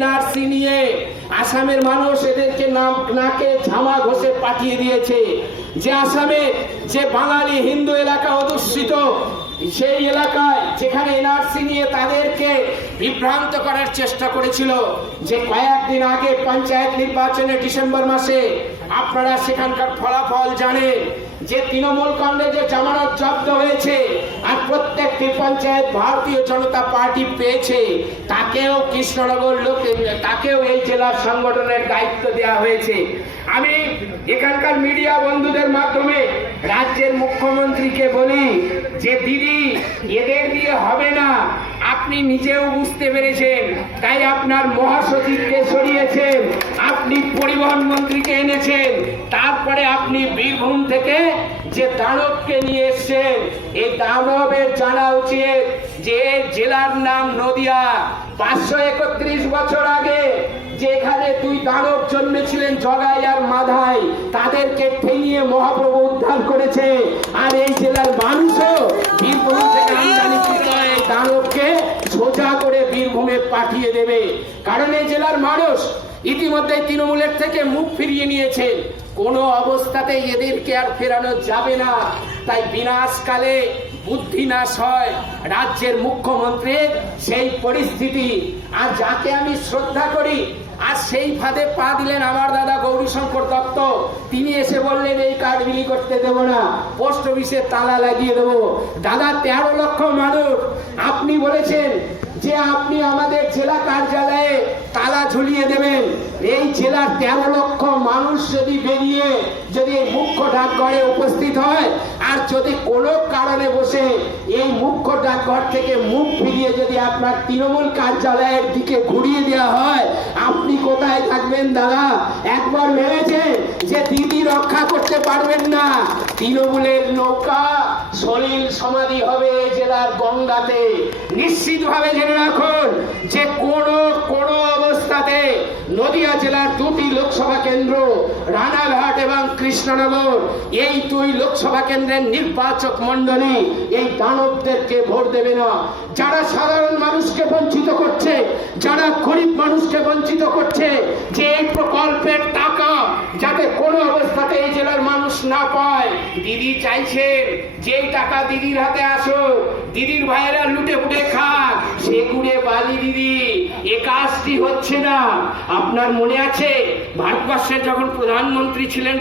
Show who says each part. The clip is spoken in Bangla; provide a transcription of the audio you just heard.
Speaker 1: নিয়ে আসামের মানুষ এদেরকে নাম, নাকে ঝামা ঘষে পাঠিয়ে দিয়েছে। যে আসামে যে বাঙালি হিন্দু এলাকা অধুষ্ঠিত সেই এলাকায় যেখানে এনআরসি নিয়ে তাদেরকে বিভ্রান্ত করার চেষ্টা করেছিল যে কয়েকদিন আগে পঞ্চায়েত নির্বাচনে ডিসেম্বর মাসে আপনারা সেখানকার ফলাফল জানেন যে তৃণমূল কংগ্রেসের জামানত জব্দ হয়েছে আর প্রত্যেকটি পঞ্চায়েত ভারতীয় জনতা পার্টি পেয়েছে। তাকেও কৃষ্ণনগর লোক তাকেও এই জেলার সংগঠনের দায়িত্ব দেওয়া হয়েছে। আমি এখানকার মিডিয়া বন্ধুদের মাধ্যমে রাজ্যের মুখ্যমন্ত্রীকে বলি যে, দিদি, এদের হবে না। আপনি নিজেও বুঝতে পেরেছেন, তাই আপনার মহাসচিবকে সরিয়েছেন, আপনি পরিবহন মন্ত্রীকে এনেছেন, তারপরে আপনি বীরভূম থেকে যে দানবকে নিয়ে এসছেন, এই দানবের জানা উচিত যে জেলার নাম নদিয়া। পাঁচশো একত্রিশ বছর আগে যেখানে দুই দানব জন্মেছিলেন জগাই আর মাধাই, তাদেরকে ঠেঙিয়ে মহাপ্রভু উদ্ধার করেছে। আর এই জেলার মানুষও বীরভূম থেকে আমদানিকৃত এই দানবকে সোজা করে বীরভূমে পাঠিয়ে দেবে। কারণ এই জেলার মানুষ ইতিমধ্যে তৃণমূলের থেকে মুখ ফিরিয়ে নিয়েছে। কোনো অবস্থাতেই এদেরকে আর ফেরানো যাবে না। তাই বিনাশকালে বুদ্ধি নাশ হয় রাজ্যের মুখ্যমন্ত্রীর সেই পরিস্থিতি। আর যাকে আমি শ্রদ্ধা করি, আর সেই ফাঁদে পা দিলেন আমার দাদা গৌরীশঙ্কর দত্ত। তিনি এসে বললেন, এই কার্ড বিলি করতে দেবো না। পোস্ট অফিসে তালা লাগিয়ে দেবো। দাদা, তেরো লক্ষ মানুষ, আপনি বলেছেন যে আপনি আমাদের জেলা কার্যালয়ে তালা ঝুলিয়ে দেবেন, এই জেলার তেরো লক্ষ মানুষ যদি বেরিয়ে যদি এই মুখ্য ডাকঘরে উপস্থিত হয়, আর যদি কোনো কারণে বসে এই মুখ্য ডাকঘর থেকে মুখ ফিরিয়ে যদি আপনার তৃণমূল কার্যালয়ের দিকে ঘুরিয়ে দেওয়া হয়, আপনি কোথায় থাকবেন দাদা? একবার ভেবেছেন যে দিদি রক্ষা করতে পারবেন না? তৃণমূলের নৌকা সলিল সমাধি হবে জেলার গঙ্গাতে। নিশ্চিতভাবে জেনে রাখুন যে কোন কোন অবস্থাতে নদিয়া জেলার দুটি লোকসভা কেন্দ্র, রানাঘাট এবং কৃষ্ণনগর, এই দুই লোকসভা কেন্দ্রের নির্বাচক মন্ডলী এই দানবদেরকে ভোট দেবে না। যারা সাধারণ মানুষকে বঞ্চিত করছে, যারা গরিব মানুষকে বঞ্চিত করছে, যে এই প্রকল্পের টাকা যাতে কোনো মানুষ না পায়। দিদি চাইছেন যেই টাকা দিদির হাতে আসো দিদির ভাইয়েরা লুটে ফুটে খাক। সে গুড়ে বালি দিদি, এ কাজটি হচ্ছে না। আপনার মনে আছে? ভারতবর্ষের যখন প্রধানমন্ত্রী ছিলেন